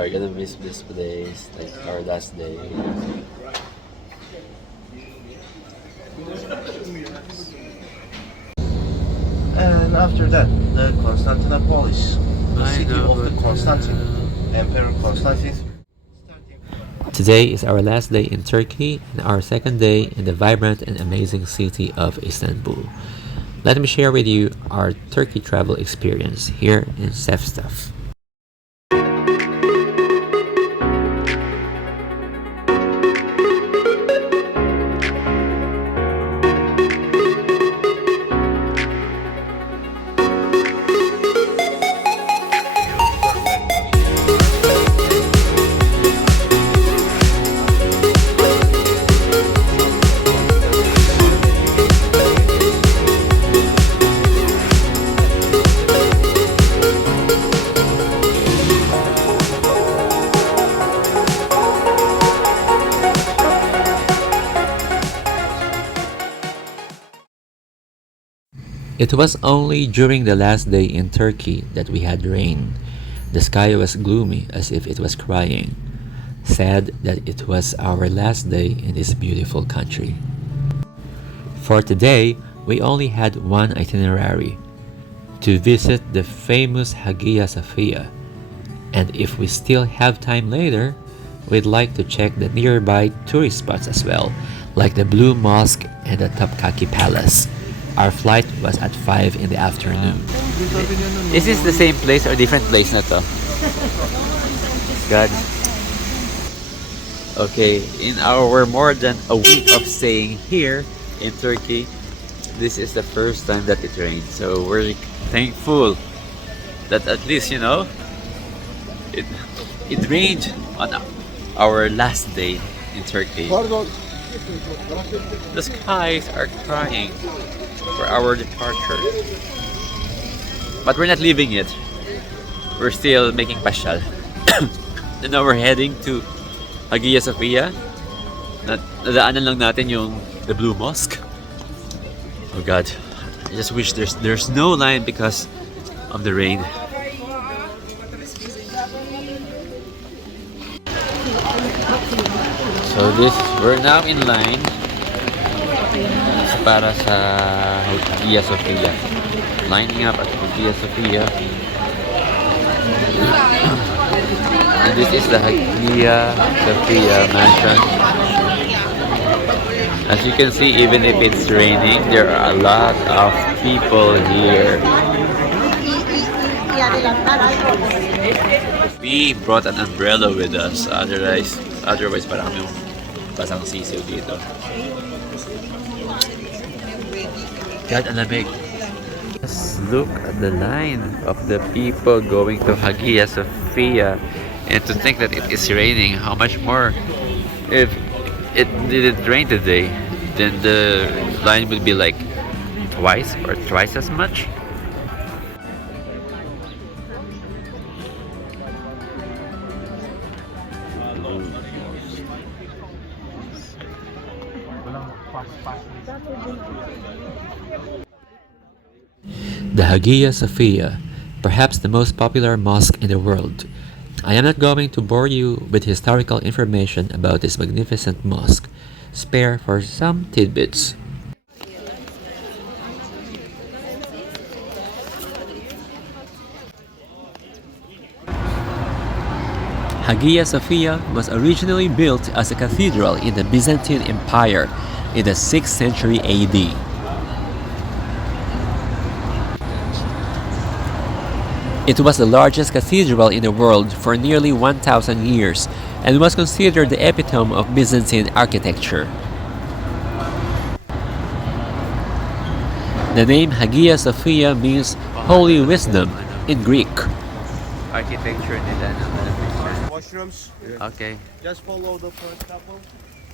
are gonna miss this place, like our last day. And after that, the Constantinopolis, the I city know, of the but Constantine, Emperor Constantine. today is our last day in Turkey and our second day in the vibrant and amazing city of Istanbul. Let me share with you our Turkey travel experience here in Sefstaf. It was only during the last day in Turkey that we had rain. The sky was gloomy as if it was crying, sad that it was our last day in this beautiful country. For today, we only had one itinerary to visit the famous Hagia Sophia, and if we still have time later, we'd like to check the nearby tourist spots as well, like the Blue Mosque and the Topkapi Palace. Our flight was at 5 in the afternoon. Is this the same place or different place na to? God. Okay, in our more than a week of staying here in Turkey, this is the first time that it rained. So we're thankful that at least, it rained on our last day in Turkey. The skies are crying for our departure. But we're not leaving yet. We're still making pasyal. And now we're heading to Hagia Sophia. Nadaanan lang natin the Blue Mosque. Oh God. I just wish there's no line because of the rain. So we're now in line para sa Hagia Sophia. Lining up at Hagia Sophia. And this is the Hagia Sophia mansion. As you can see, even if it's raining, there are a lot of people here. We brought an umbrella with us, otherwise parang yung basang sisiw dito. God, ang lamig. Just look at the line of the people going to Hagia Sophia, and to think that it is raining. How much more if it didn't rain today? Then the line would be like twice or thrice as much. The Hagia Sophia, perhaps the most popular mosque in the world. I am not going to bore you with historical information about this magnificent mosque. Spare for some tidbits. Hagia Sophia was originally built as a cathedral in the Byzantine Empire in the 6th century AD. It was the largest cathedral in the world for nearly 1,000 years and was considered the epitome of Byzantine architecture. The name Hagia Sophia means holy wisdom in Greek. Architecture nila naman. Washrooms. Okay. Just follow the first couple.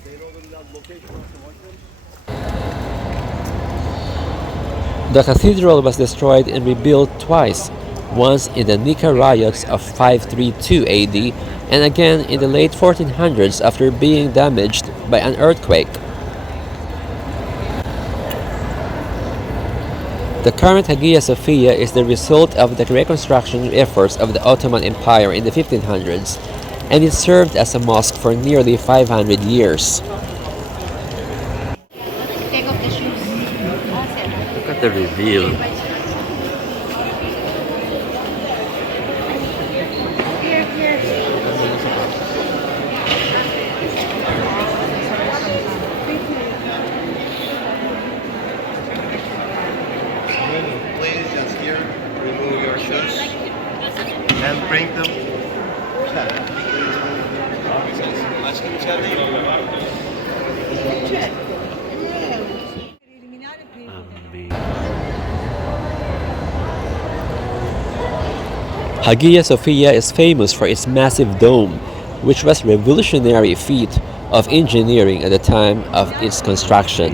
They know the location of the washrooms. The cathedral was destroyed and rebuilt twice, once in the Nika riots of 532 AD and again in the late 1400s after being damaged by an earthquake. The current Hagia Sophia is the result of the reconstruction efforts of the Ottoman Empire in the 1500s and it served as a mosque for nearly 500 years. Take off the shoes. Look at the reveal. Here, here. Please just here, remove your shoes and bring them. Hagia Sophia is famous for its massive dome, which was a revolutionary feat of engineering at the time of its construction.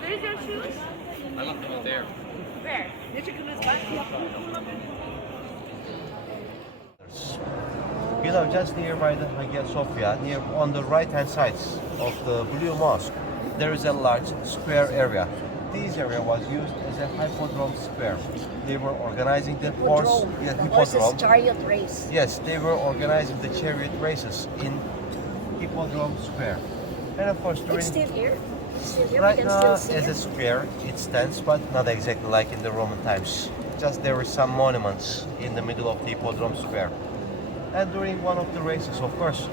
Where's your shoes? I left them out there. Where? You know, just nearby the Hagia Sophia, near on the right-hand side of the Blue Mosque, there is a large square area. This area was used as a hippodrome square. They were organizing the hippodrome. Chariot race. Yes, they were organizing the chariot races in Hippodrome Square. And of course, during It's still here. Still here. right We can now, still see as a it. square, it stands, but not exactly like in the Roman times. Just there were some monuments in the middle of the Hippodrome Square. And during one of the races, of course,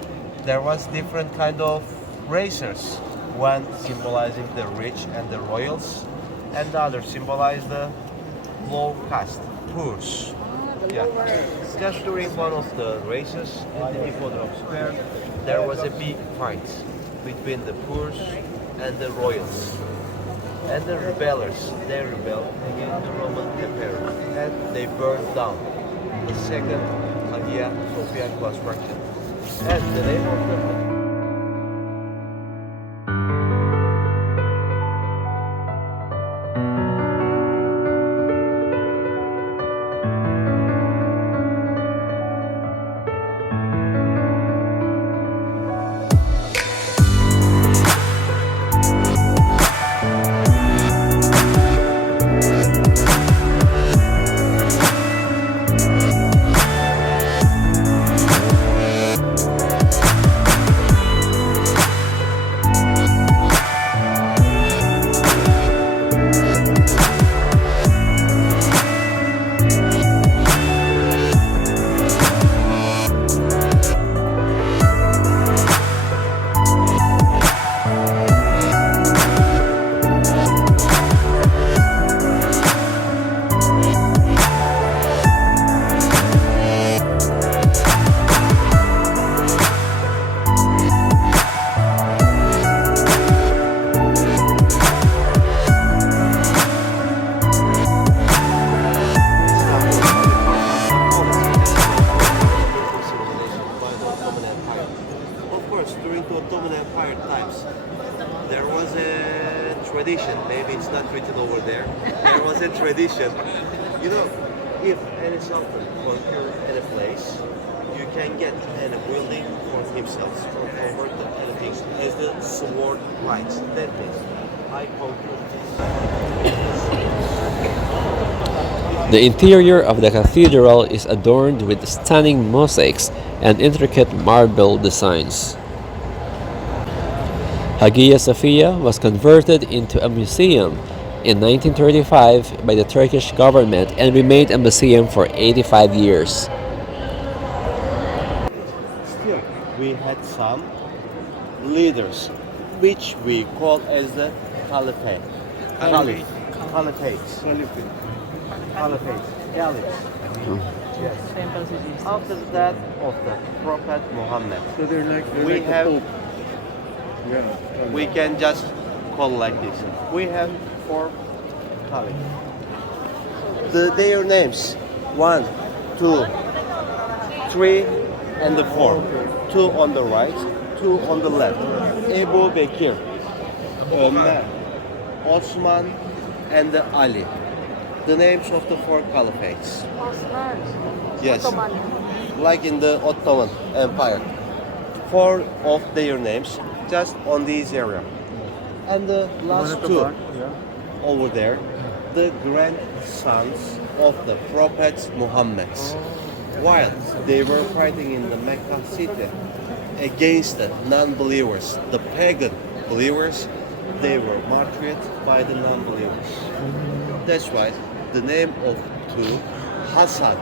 there was different kind of racers. One symbolizing the rich and the royals, and the other symbolized the low caste, poors. The Yeah. lower. Just during one of the races in the Hippodrome Square, there was a big fight between the poors and the royals. And the rebellers, they rebelled against the Roman Emperor, and they burned down the second Hagia Sophia construction. And the name of the Ottoman Empire times, there was a tradition, maybe it's not written over there, there was a tradition, you know, if any sultan conquer any place, you can get any building for himself or convert anything as the sword rights. That means, I conquer The interior of the cathedral is adorned with stunning mosaics and intricate marble designs. Hagia Sophia was converted into a museum in 1935 by the Turkish government and remained a museum for 85 years. Still, we had some leaders, which we call as the caliphate. Caliphates. Caliphs. Yes. After the death of the Prophet Muhammad, So they're we like have, the Pope. Yeah. we can just call like this. We have 4 caliphs. Their names: 1, 2, 3, and the 4. 2 on the right, 2 on the left. Ebu Bekir, Ömer, Osman, and Ali. The names of the 4 caliphates. Osman. Yes. Ottoman. Like in the Ottoman Empire. 4 of their names just on this area. And the One last at the 2 back, yeah. over there, the grandsons of the Prophet Muhammad. While they were fighting in the Mecca city against the non-believers, the pagan believers, they were martyred by the non-believers. That's why the name of two, Hassan.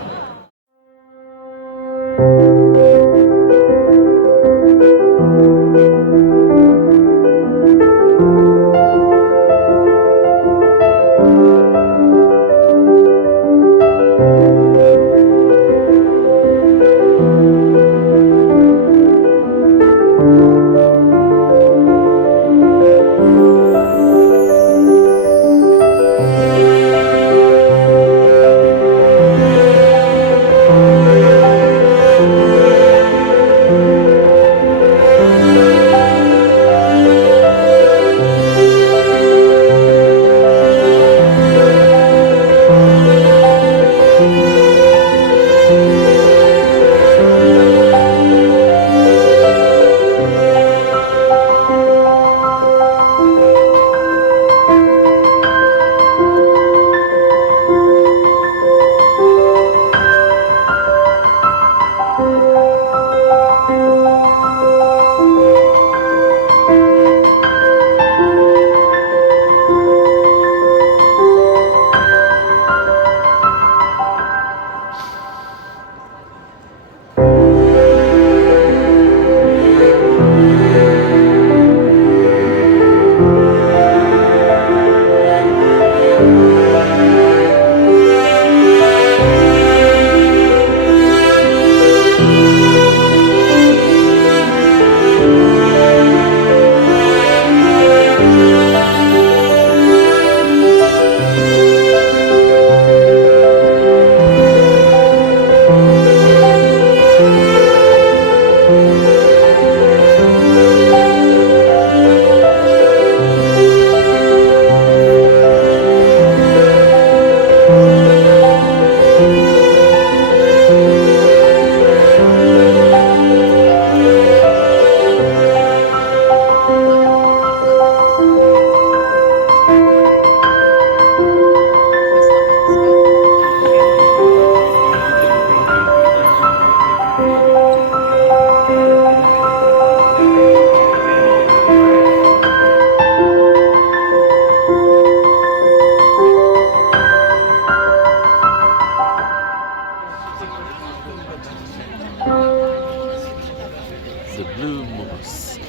The Blue Moss.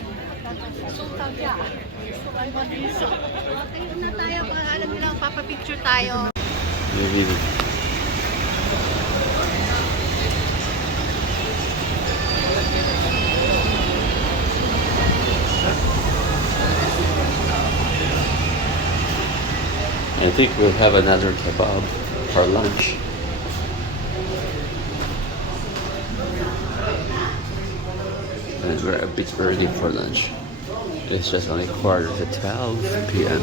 Tayo na tayo, alam nyo lang, papapicture tayo. Maybe. I think we'll have another kebab for lunch. And we're a bit early for lunch. It's just only quarter to 12 p.m.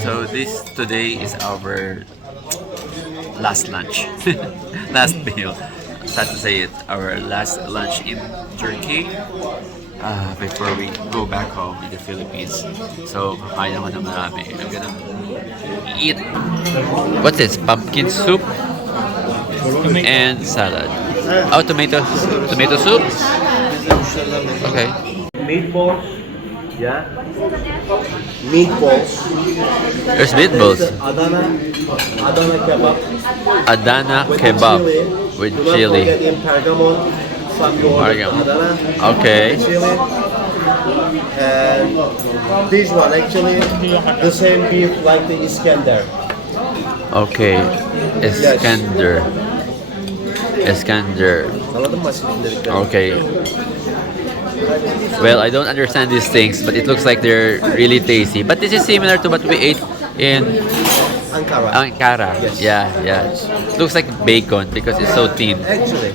So this today is our last lunch, last meal. Sad to say it, our last lunch in Turkey before we go back home in the Philippines. So kaya ko na marami. I'm gonna eat. What's this? Pumpkin soup and salad. Oh, tomato soup. Okay. Meatballs, yeah. Meatballs. There's meatballs. Adana kebab. Adana kebab with Do not chili. forget in Pergamon, Pergamon. Adana. Okay. Chili. And this one actually the same beef like the Iskender. Okay. Iskander. Anladın mı dediklerim? Okay. Well, I don't understand these things, but it looks like they're really tasty. But this is similar to what we ate in Ankara. Ankara. Yes. Yeah. It looks like bacon because it's so thin. Actually,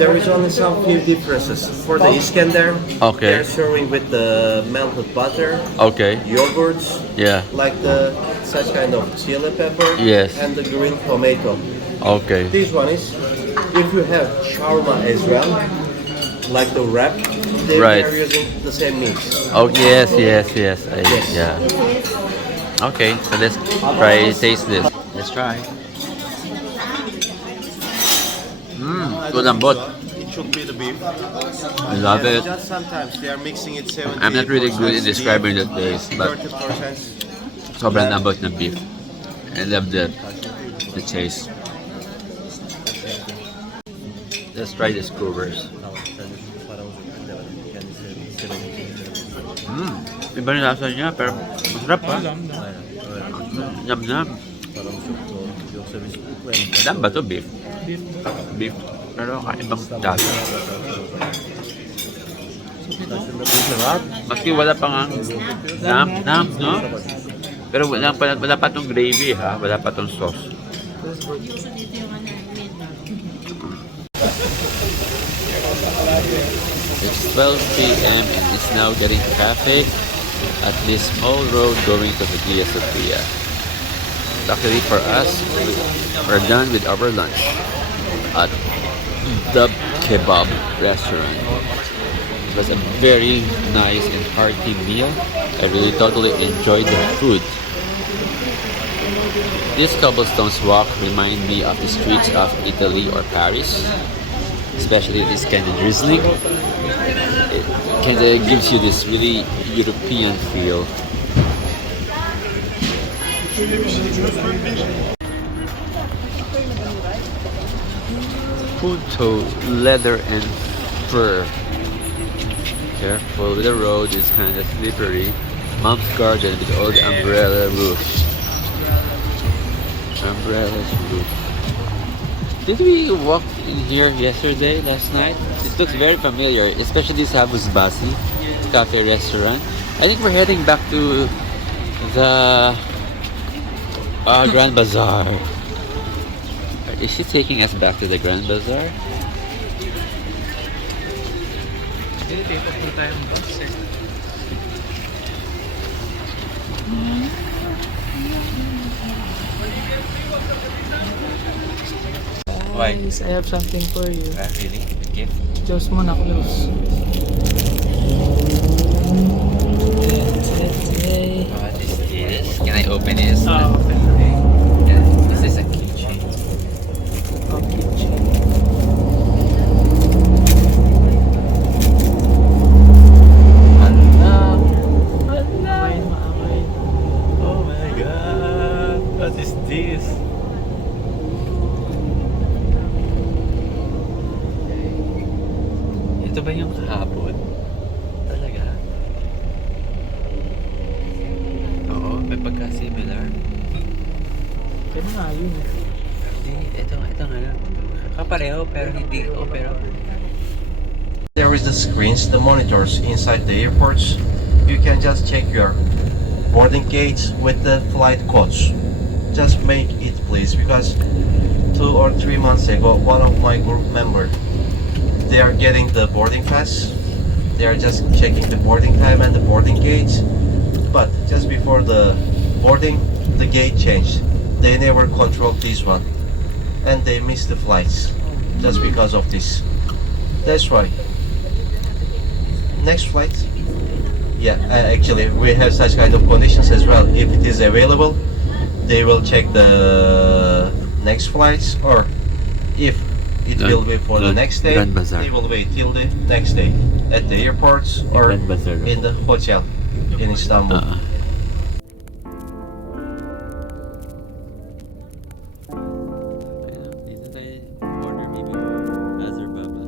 there is only some few differences. For the Iskender, Okay. they're serving with the melted butter, Okay. yogurts, Yeah. like the such kind of chili pepper, Yes. and the green tomato. Okay. This one is, if you have shawarma as well, like the wrap, they Right. are using the same meat. Oh yes, yes, yes. Yeah. This is Okay, so let's try taste this. Let's try. Good lambot. It should be the beef. I love And it. just sometimes they are mixing it 70%. I'm not really good in describing the taste, but 30%. sobrang lambot ng beef. I love the taste. Let's try the skewers. Iba yung lasa niya, pero masarap pa. Yum-yum. Lamb ba to? Beef? Beef. Pero kaibang lasa. Maski wala pa nga lamb, no? Pero wala pa tong gravy, ha? Wala pa tong sauce. It's 12 p.m. and it's now getting traffic at this small road going to Hagia Sophia. Luckily for us, we're done with our lunch at the kebab restaurant. It was a very nice and hearty meal. I really totally enjoyed the food. These cobblestones walk remind me of the streets of Italy or Paris, especially this kind of drizzling. It kind of gives you this really European feel. Punto, leather and fur. Careful with the road, it's kind of slippery. Mom's garden with old umbrella roofs. Umbrellas roof. Did we walk in here last night? It looks very familiar, especially Sabus Basi cafe restaurant. I think we're heading back to the Grand Bazaar. Is she taking us back to the Grand Bazaar? Why? Guys, I have something for you. Really? Gift? Close mo na, close. What is this? Can I open this? Okay. This is a keychain. Oh my god! What is this? Ito ba yung kahapon? Talaga? Oo, may pagka-similar. Kaya nga yun. Hindi, ito nga lang. Kapareho pero hindi. Oh, pero... There is the screens, the monitors inside the airports. You can just check your boarding gates with the flight codes. Just make it please, because 2 or 3 months ago, one of my group members, they are getting the boarding pass. They are just checking the boarding time and the boarding gates. But just before the boarding, the gate changed. They never controlled this one, and they missed the flights just because of this. That's why. Next flight. Yeah, actually, we have such kind of conditions as well. If it is available, they will check the next flights, or if it will be for the next day, Grand Bazaar. they will wait till the next day at the airports or Grand Bazaar. in the hotel in Istanbul. Dito tayo order maybe Bazaar Baba.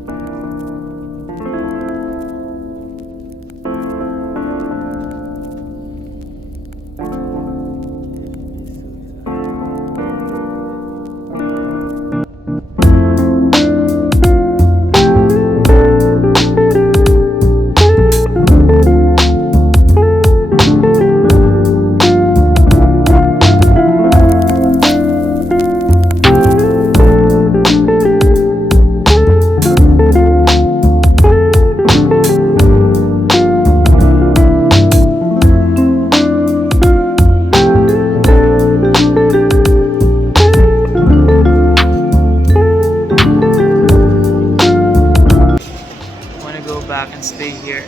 go back and stay here.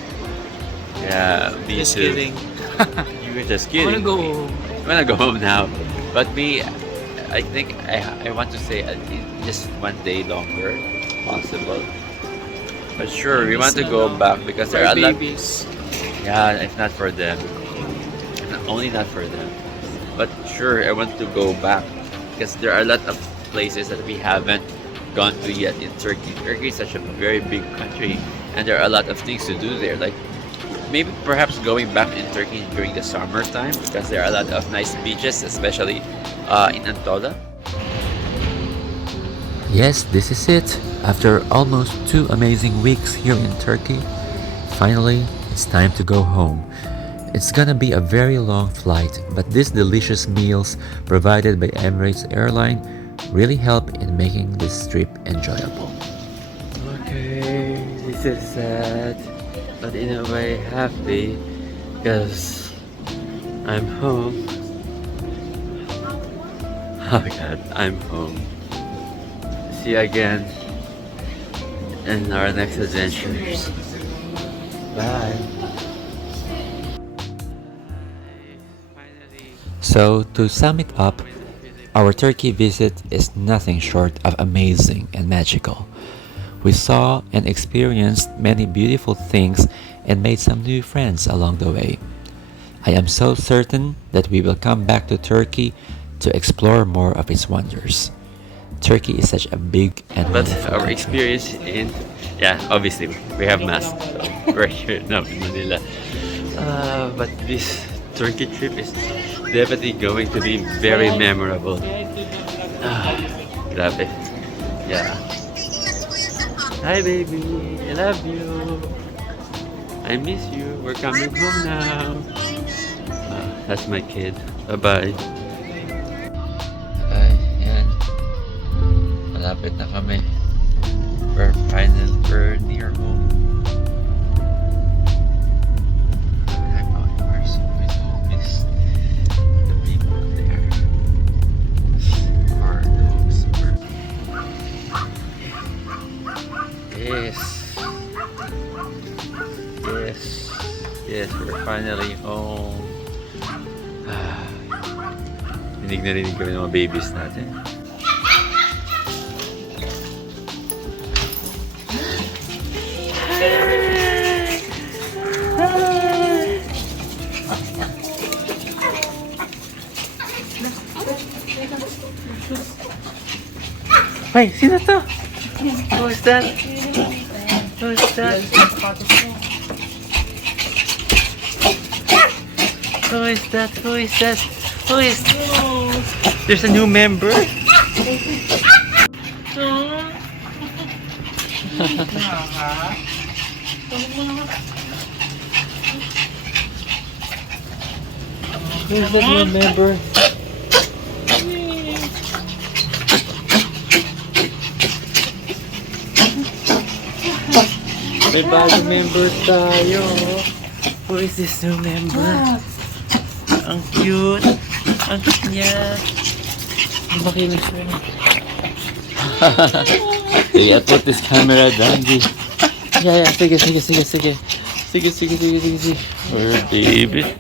Yeah, me Just too. kidding. You were just I kidding. wanna go home. I wanna go home now. But me, I think I want to stay at least just one day longer, possible. But sure, we want to go back because there are a lot. babies. Yeah, it's not for them. Only not for them. But sure, I want to go back because there are a lot of places that we haven't gone to yet in Turkey. Turkey is such a very big country, and there are a lot of things to do there. Like maybe perhaps going back in Turkey during the summertime because there are a lot of nice beaches, especially in Antalya. Yes, this is it. After almost 2 amazing weeks here in Turkey, finally, it's time to go home. It's gonna be a very long flight, but these delicious meals provided by Emirates Airline really help in making this trip enjoyable. Okay, this is sad, but in a way happy because I'm home. Oh God, I'm home. See you again in our next adventures. Bye. So, to sum it up, our Turkey visit is nothing short of amazing and magical. We saw and experienced many beautiful things and made some new friends along the way. I am so certain that we will come back to Turkey to explore more of its wonders. Turkey is such a big and But wonderful our country. experience in, yeah, obviously we have masks, so we're here now in Manila. But this Turkey trip is definitely going to be very memorable. Grabe. Yeah. Hi baby, I love you. I miss you. We're coming home now. That's my kid. Bye-bye. Bye. Yan. Malapit na kami. We're near home. The people there. Or those. Yes. Yes. Yes, we're finally home. Rinig na rinig kami ng mga babies natin. Hey, sino to? Who is that? Who is that? Who is that? Who is that? Who is that? There's a new member. Who's that new member? May bagong member tayo. Who is this new member? Ang cute. Ang cute niya. Makinig siya. Sige, I put this camera down. Yeah, sige. Sige. We're baby.